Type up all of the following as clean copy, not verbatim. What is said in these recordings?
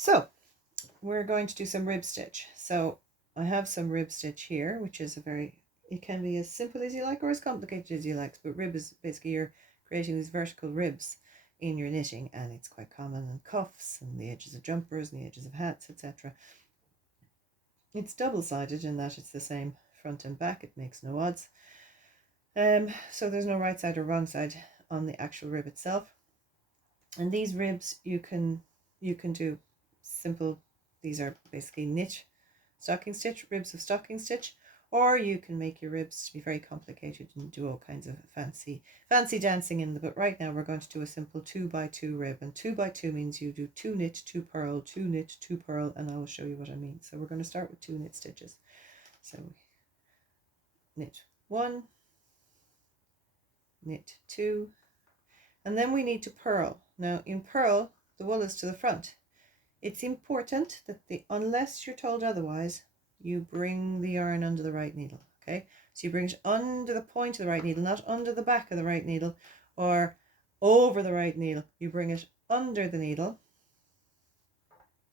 So we're going to do some rib stitch. So I have some rib stitch here, which is it can be as simple as you like or as complicated as you like, but rib is basically you're creating these vertical ribs in your knitting, and it's quite common in cuffs and the edges of jumpers and the edges of hats, etc. It's double-sided in that it's the same front and back. It makes no odds. So there's no right side or wrong side on the actual rib itself. And these ribs you can do simple. These are basically knit stocking stitch, ribs of stocking stitch, or you can make your ribs to be very complicated and do all kinds of fancy dancing in them. But right now we're going to do a simple 2x2 rib, and 2x2 means you do 2 knit, 2 purl, 2 knit, 2 purl, and I will show you what I mean. So we're going to start with 2 knit stitches. So knit 1, knit 2, and then we need to purl. Now in purl, the wool is to the front. It's important that unless you're told otherwise, you bring the yarn under the right needle, okay? So you bring it under the point of the right needle, not under the back of the right needle or over the right needle. You bring it under the needle,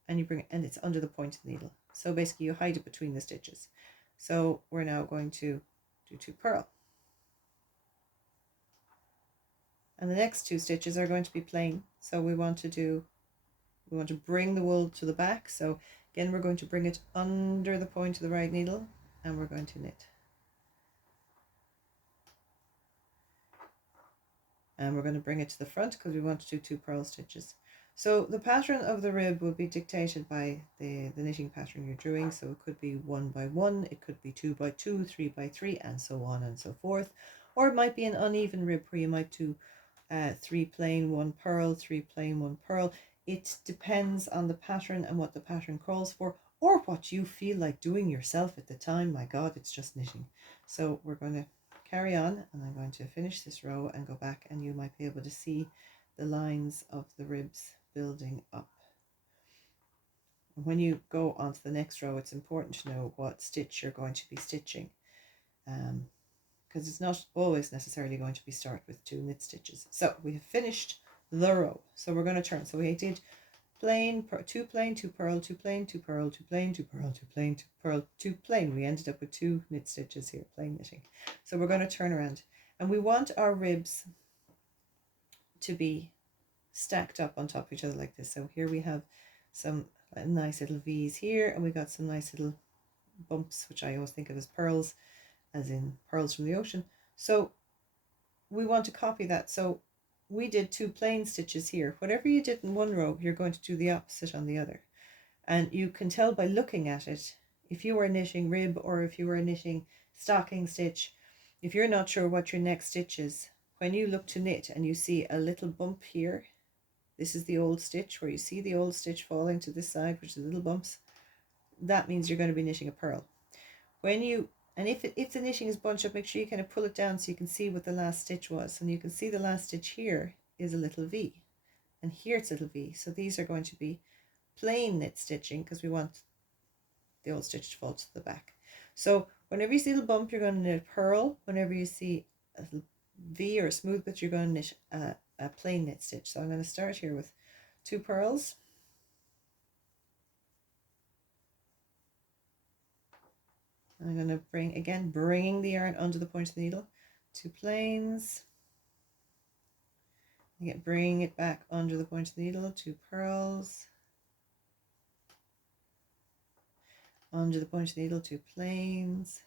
and it's under the point of the needle. So basically you hide it between the stitches. So we're now going to do 2 purl. And the next 2 stitches are going to be plain. So we want to bring the wool to the back. So again, we're going to bring it under the point of the right needle, and we're going to knit. And we're going to bring it to the front because we want to do 2 purl stitches. So the pattern of the rib will be dictated by the knitting pattern you're doing. So it could be 1x1, it could be 2x2, 3x3, and so on and so forth. Or it might be an uneven rib where you might do 3 plain, 1 purl, 3 plain, 1 purl. It depends on the pattern and what the pattern calls for, or what you feel like doing yourself at the time. My God, it's just knitting. So we're going to carry on, and I'm going to finish this row and go back, and you might be able to see the lines of the ribs building up. When you go on to the next row, it's important to know what stitch you're going to be stitching, because it's not always necessarily going to be start with 2 knit stitches. So we have finished the row. So we're going to turn. So we did plain, 2 plain, 2 purl, 2 plain, 2 purl, 2 plain, 2 purl, 2 plain, 2 purl, 2 plain. We ended up with 2 knit stitches here, plain knitting. So we're going to turn around, and we want our ribs to be stacked up on top of each other like this. So here we have some nice little V's here, and we got some nice little bumps, which I always think of as pearls, as in pearls from the ocean. So we want to copy that. So we did 2 plain stitches here. Whatever you did in one row, you're going to do the opposite on the other. And you can tell by looking at it, if you were knitting rib or if you were knitting stocking stitch, if you're not sure what your next stitch is, when you look to knit and you see a little bump here, this is the old stitch, where you see the old stitch falling to this side, which is little bumps, that means you're going to be knitting a purl. And if the knitting is bunched up, make sure you kind of pull it down so you can see what the last stitch was. And you can see the last stitch here is a little V, and here it's a little V. So these are going to be plain knit stitching because we want the old stitch to fall to the back. So whenever you see a little bump, you're going to knit a purl. Whenever you see a V or a smooth bit, you're going to knit a plain knit stitch. So I'm going to start here with 2 purls. I'm going to bringing the yarn under the point of the needle, 2 plains. Again, bring it back under the point of the needle, 2 purls. Under the point of the needle, 2 plains.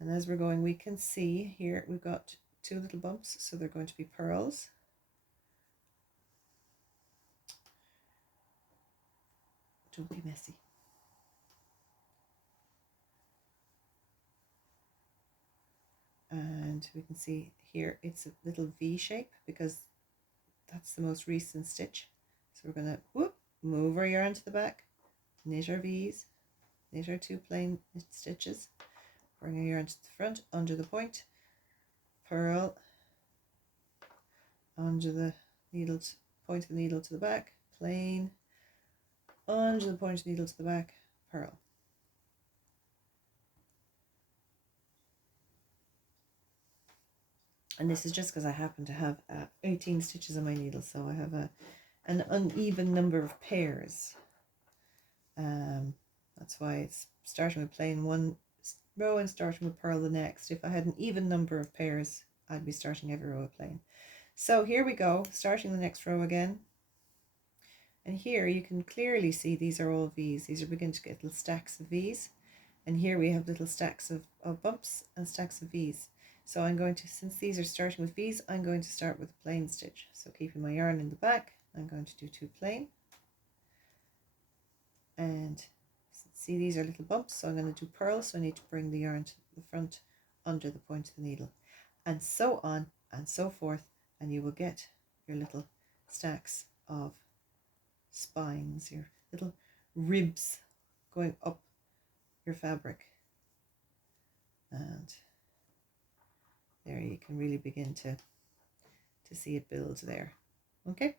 And as we're going, we can see here we've got 2 little bumps, so they're going to be purls. Don't be messy. And we can see here it's a little V shape because that's the most recent stitch. So we're going to move our yarn to the back, knit our V's, knit our 2 plain knit stitches, bring our yarn to the front under the point, purl under the needle, point of the needle to the back, plain, under the point of the needle to the back, purl. And this is just because I happen to have 18 stitches on my needle, so I have an uneven number of pairs. That's why it's starting with plain one row and starting with purl the next. If I had an even number of pairs, I'd be starting every row with plain. So here we go, starting the next row again. And here you can clearly see these are all V's. These are beginning to get little stacks of V's. And here we have little stacks of bumps and stacks of V's. So I'm going to, since these are starting with V's, I'm going to start with a plain stitch. So keeping my yarn in the back, I'm going to do 2 plain. And see, these are little bumps, so I'm going to do purl, so I need to bring the yarn to the front under the point of the needle, and so on and so forth, and you will get your little stacks of spines, your little ribs going up your fabric. And there you can really begin to see it build there. Okay,